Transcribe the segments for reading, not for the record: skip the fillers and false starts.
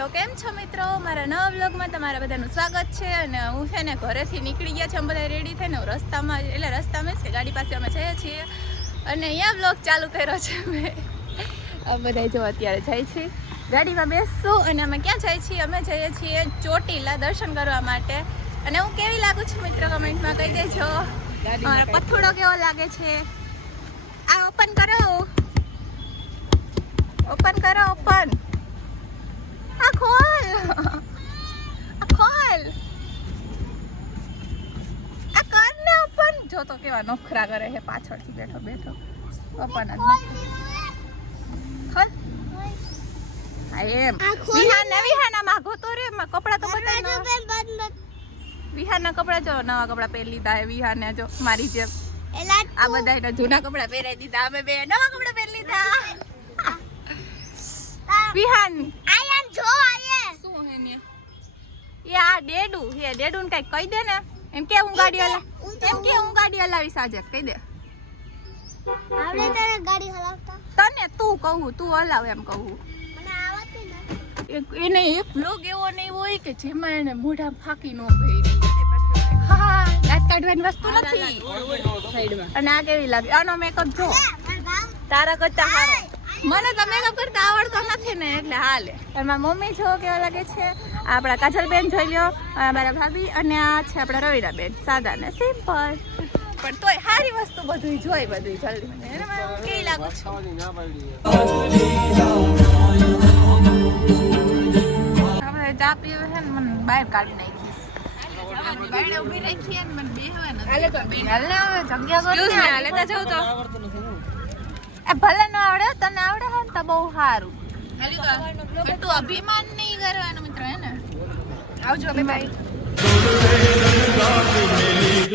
તો કેમ છો મિત્રો, મારા નવા વ્લોગમાં તમારા બધાનું સ્વાગત છે। અને હું છે ને ઘરેથી નીકળી ગયા છે, અમે બધા રેડી થઈને રસ્તામાં એટલે રસ્તામાં જ ગાડી પાસે અમે જઈએ છીએ અને અહીંયા વ્લોગ ચાલુ કર્યો છે મેં। અમે બધા જો અત્યારે જાય છીએ ગાડીમાં બેસશું અને અમે ક્યાં જઈએ છીએ? અમે જઈએ છીએ ચોટીલા દર્શન કરવા માટે। અને હું કેવી લાગુ છું મિત્રો કમેન્ટમાં કહી દેજો। મારો પથ્થુડો કેવો લાગે છે? આ ઓપન કરો, ઓપન કરો, ઓપન આ ખોલ, આ ખોલ, આ કર ને ઓપન। જો તો કેવા નોખરા કરે છે પાછળથી બેઠો બેઠો। ઓપન જ ખોલ। આ એમ વિહાના માગો તો રે કપડા તો બતાવ। વિહાના કપડા જો નવા કપડા પહેરી લીધા હે વિહાને, જો મારી જેમ આ બધા જૂના કપડા પહેરાઈ દીધા, અમે બે નવા કપડા પહેરી લીધા। વિહાન આયન જો આયે શું હે ને એ આ ડેડુ હે, ડેડુ ને કઈ કહી દે ને, એમ કે હું ગાડી હલા, એમ કે હું ગાડી હલાવી સાજે કહી દે। આવડે તારે ગાડી હલાવતા? તને તું કહું, તું હલાવ એમ કહું। મને આવડતી નથી। એને એક બ્લોગ એવો નહીં હોય કે જેમાં એને મોઢા ફાકી ન ભરી। હા દાંત કાઢવાની વસ્તુ નથી। અને આ કેવી લાગે? આનો મેકઅપ જો તારા કરતા સારો। મને તો મેકઅપ કરતા આવડતો નથી ને એટલે હાલે। અને મારી મમ્મી જો કેવા લાગે છે, આપણા કાજલબેન જોઈ લ્યો, મારા ભાભી, અને આ છે આપણા રવિરાબેન, સાદા ને સિમ્પલ પણ તોય સારી વસ્તુ બધું જોઈ, બધું જલ્દી મને કેવી લાગુ છું? હવે ચા પીવે છે ને મને બહાર કાઢી નાખીશ। બાયણે ઊભી રાખી ને મને બેહવા નથી। હાલે તો બેન હાલ ને હવે જગ્યા કરો ને, હાલે તો જાવ તો એ ભલે ન આવડે, તને આવડે હે ને તો બહુ સારું। તું અભિમાન નહીં કરવાનું મિત્રો, હે ને? આવજો બે ભાઈ।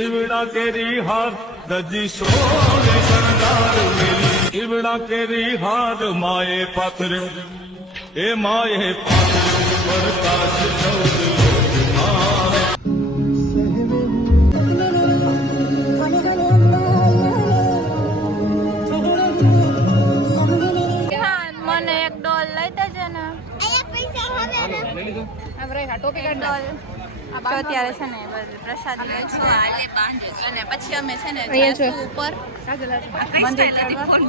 ઈવડા કેરી હાર દજી સોને સરદાર મેલી, ઈવડા કેરી હાર માએ પાથરે, એ માએ પાથરે પ્રકાશ ચૌધરી। મને એક ડોલ લઈ દેજે ને। અત્યારે છે ને પ્રસાદી લઈ છું અને પછી અમે છે ને જઈશું ઉપર મંદિર ચડવા।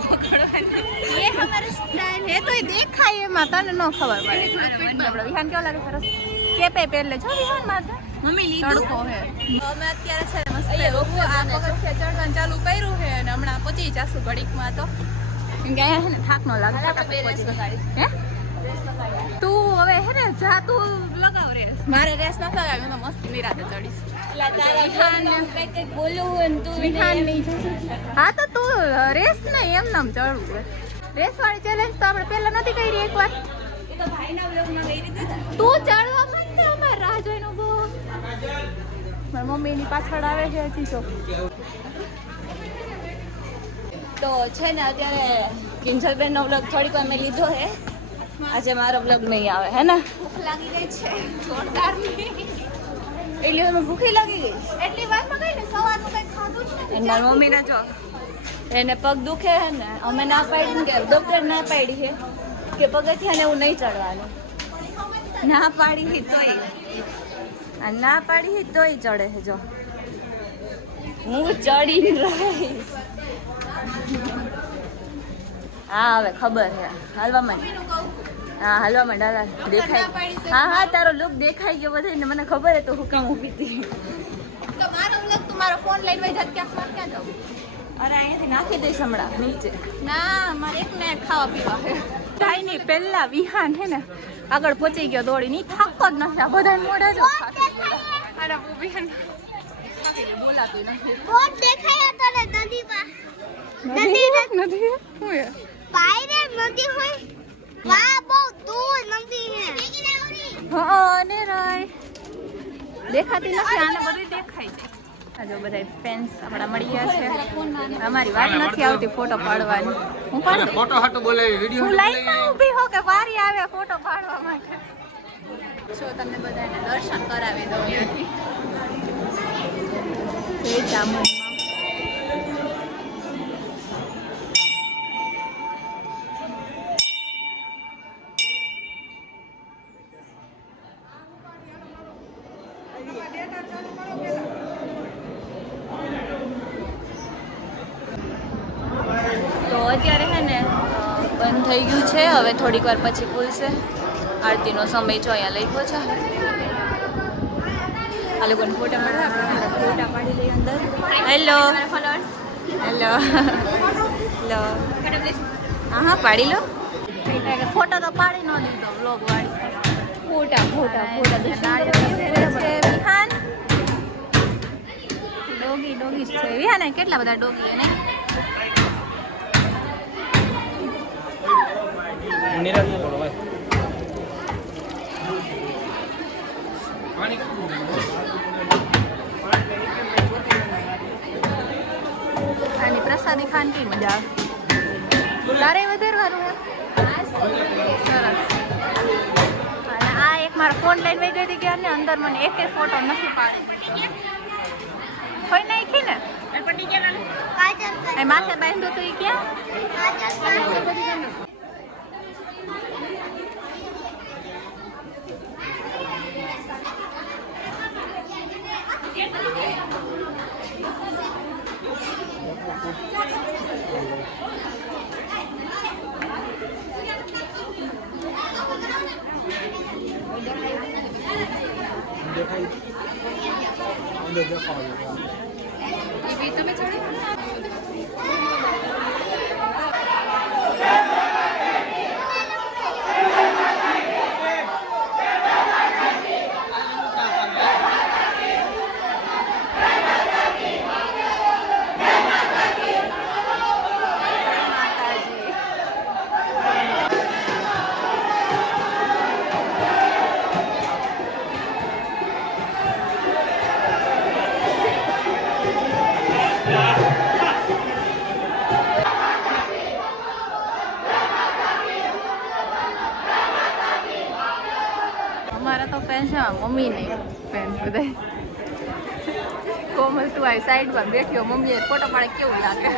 એ હમારે સ્ટાઇલ હે તો દેખાય એમાં, તને ન ખબર પડે। વિહાન કેવો લાગે? સરસ કેપે પહેરલે છો વિહાન માથે મમ્મી લીધું તડકો હે। અમે અત્યારે છે મસ્ત આ પગથિયા ચડવાનું ચાલુ કર્યું છે અને હમણાં પહોંચી જાશું ઘડીકમાં। તો ગયા હે ને થાક ન લાગે। હે તું હવે હે ને જા, તું લગાવ રેસ। મારે રેસ ન લગાવ, હું તો મસ્ત નિરાતે ચડીશ। હા તો તું રેસ ને એમ નામ ચડવું, રેસ વાળી ચેલેન્જ તો આપણે પહેલા નથી કરી એકવાર? તું ચડવા માંડ, અમાર રાહ જોઈને ઉભો। મારી મમ્મીની પાછળ આવે છે હજી તો। તો છે ને અત્યારે કિંજલબેનનો વ્લોગ થોડીક વાર મેં લીધો હે, આજે મારો વ્લોગ નહીં આવે, હે ને? ભૂખ લાગી ગઈ છે જોરદારની, એટલે મને ભૂખી લાગી ગઈ એટલી વારમાં ગઈ ને સવારનું કંઈ ખાધું જ નથી। મારી મમ્મીને જો એને પગ દુખે હે ને, અમે ના પાડી કે ડૉક્ટર ના પાડી છે કે પગથિયાને એવું નહીં ચડવાનું, ના પાડી તોય ના પાડી તોય ચડે છે। જો હું ચડી રહીશ। હા હવે ખબર છે, હાલવા માંડ। હા હાલવા માંડ, હાલ દેખાય। હા હા તારો લુક દેખાઈ ગયો બધાને, મને ખબર હે તો હું કામ ઊભી હતી। તો મારો લુક તું મારો ફોન લઈને વઈ જાત, ક્યાં જાઉં? અરે અહીંયાથી નાખી દઈશ હમણાં નીચે। ના મારે એક ને ખાવા પીવા છે। ભાઈની પહેલા વિહાન હે ને આગળ પહોંચી ગયો દોડીને, થાકતો જ નથી। આ બધા મોઢા જો અરે વિહાન બોલાતું નથી। બોટ દેખાય તને નદીમાં? નથી શું હે પાયરે નદી હોય, વાહ બહુ દૂર નદી હે। હા ને રાય દેખાતી નથી, આને બધું દેખાય છે। આ જો બધા ફેન્સ આપણા મળી ગયા છે, અમારી વાત નથી આવતી ફોટો પાડવાની। હું પાડું ફોટો હાટો બોલાવી, વિડિયો હું લાઈનમાં ઊભી હો કે વારી આવે ફોટો પાડવા માટે। જો તમને બધાને દર્શન કરાવી દઉં અહીંયાથી જય ચામુંડમાં। તો અત્યારે હે ને બંધ થઈ ગયું છે, હવે થોડીક વાર પછી ખુલશે. આરતીનો સમય જો અહીંયા લખ્યો છે. આ લોકોને ફોટા મળે, આપણે ફોટા પાડી લઈએ અંદર. હેલો હેલો હેલો, હા પાડી લો. ફોટો તો પાડી ન દીધો વ્લોગ વાળી. ફોટા ફોટા ફોટા છે. વિહાન ડોગી ડોગી છે. વિહાન કેટલા બધા ડોગી એને આની પ્રસાદી ખાન કઈ મજા આવે. તારે વધારવાનું હે સરસ. અને આ એક મારો ફોન લઈને વહી ગઈ હતી કે ને અંદર મને એક ફોટો નથી પાડી. કોઈ નાખી ને માથે બાંધ્યું તું એ ક્યાં? અમારા તો ફેન છે, મમ્મી નહીં ફેન બધા. કોમલ તું આ સાઈડમાં બેઠ્યો, મમ્મીએ ફોટો પાડે કેવું લાગે?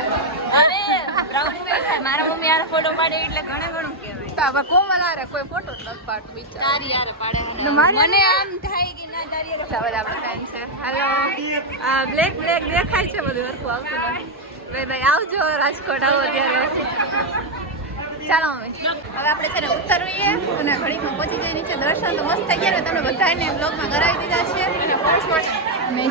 અરે મારા મમ્મી યાર ફોટો પાડે એટલે ઘણું કહેવાય. કોમલ આરે કોઈ ફોટો નથી પાડતું બિચારી. તારી યાર પાડે મને આમ થાય કે ના તારી યાર બધા આપણા ફેન છે. હાલો આ બ્લેક બ્લેક દેખાય છે બધું હરખું આવતું નથી. ભાઈ આવજો રાજકોટ, આવો ત્યારે. ચાલો હવે આપણે છે ને ઉતરવીએ અને ઘડીકમાં પહોંચી જઈ નીચે. દર્શન તો મસ્ત થઈ ગયા ને, તમને બધાને બ્લોગમાં કરાવી દીધા છે. અને પર્સમાં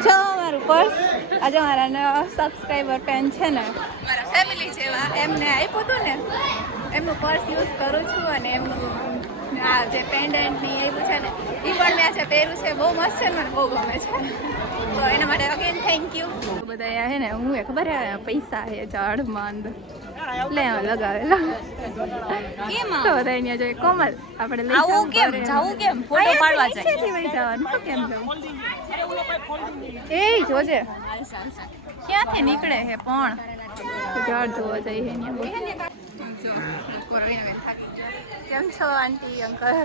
જો મારું પર્સ આજે મારા નવા સબસ્ક્રાઈબર ફેન છે ને, મારા ફેમિલી જેવા, એમને આપ્યું હતું ને એમનું પર્સ યુઝ કરું છું. અને એમનું આ જે પેન્ડન્ટ ની આપ્યું છે ને એ પણ મેં આજે પહેર્યું છે. બહુ મસ્ત છે, મને બહુ ગમે છે. તો એના માટે અગેન થેન્ક યુ. બધા અહીંયા છે ને, હું ખબર છે પૈસા છે ઝાડમાં અંદર લે લગાવેલા તો બધા અહીંયા જોઈએ. કોમલ આપણે લઈ આવું કેમ જાવું, કેમ ફોટો પાડવા જાય છે ભાઈ જવાનું કેમ જવું? એ જોજે ક્યાંથી નીકળે છે પણ ઝાડ જોવા જઈએ અહીંયા. કેમ છો આંટી અંકલ?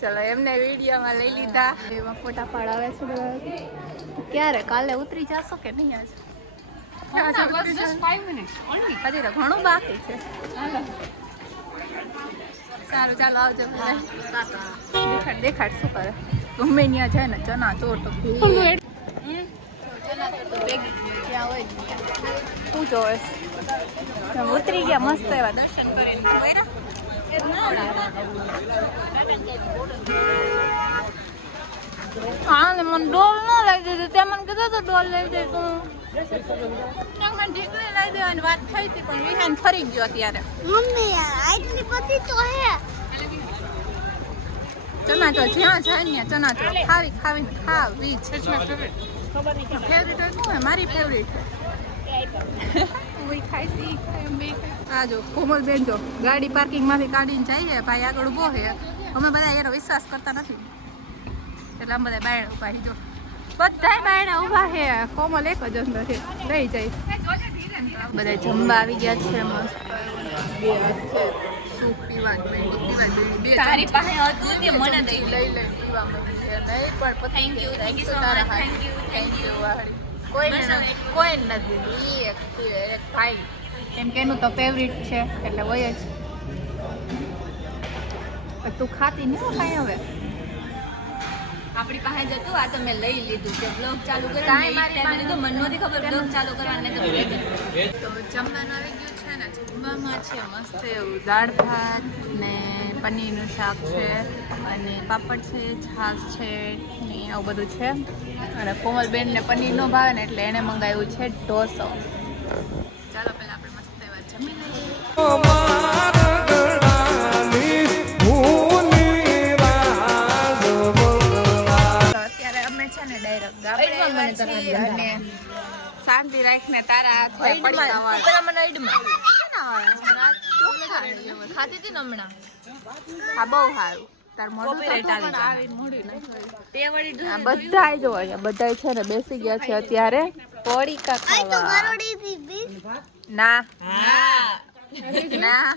ચલો એમને વિડીયોમાં લઈ લીધા. એમાં ફોટા પાડાવે છે બધા. ક્યારે કાલે ઉતરી જશો કે નહીં? આજે હજી તો ઘણું બાકી છે. સારું ચાલો આવજો. દેખાડ દેખાડ શું કરે? ગમે ત્યાં જાય ને ચના ચોર તો ત્યાં હોય શું જોવે? ઉતરી ગયા મસ્ત એવા દર્શન કરીને. હા ને મને ડોલ ન લઈ દીધી. તે મને કીધું તો ડોલ લઈ દે તું. મને ઢીકલી લઈ દેવાની વાત થઈ હતી પણ વિહાન ફરી ગયો અત્યારે. મમ્મી આટલી બધી તો હે ચના ચોર જ્યાં જાય ને ચના ચોર ખાવી ખાવીને ખાવી જ. ફેવરેટ શું હે? મારી ફેવરેટ હું ખાઈશ ઈ ખાય બે. આ જો કોમલ બેન જો ગાડી પાર્કિંગમાંથી કાઢીને જઈએ. ભાઈ આગળ ઊભો છે. અમે બધા એનો વિશ્વાસ કરતા નથી એટલે અમે બધા બાયણે ઊભા છે. જો બધા બાયણે ઊભા છે. કોમલ એક જ અંદર છે, લઈ જાય. બધા જમવા આવી ગયા છે. મસ્ત સૂપ પીવા તારી પાસે હતું તે મને દઈ લઈ લઈ પીવા મળી. નહીં પણ thank you thank you thank you વાળી કોઈ નથી. એક ભાઈ કેમ કે એનું તો ફેવરિટ છે એટલે હોય જ. તું ખાતી નહીં કાંઈ હવે? આ આપણી પાસે જ હતું આ તો મેં લઈ લીધું કે બ્લોગ ચાલુ કર્યો ને એ ટાઈમે લીધું મને નહોતી ખબર બ્લોગ ચાલુ કરવાને તો જમવાનું આવી ગયું છે ને જમવામાં છે મસ્ત એવું દાળ ભાત ને પનીરનું શાક છે અને પાપડ છે છાશ છે ને આવું બધું છે અને કોમલબેન ને પનીર નો ભાવે ને એટલે એને મંગાવ્યું છે ઢોસો ચાલો પહેલા આપણે મસ્ત એવા જમી લઈએ અને શાંતિ રાખીને તારા ખાતી હતી ને હમણાં આ બહુ સારું તાર મોઢું બધા જો બધા છે ને બેસી ગયા છે અત્યારે પડીકા ખાવા ના ના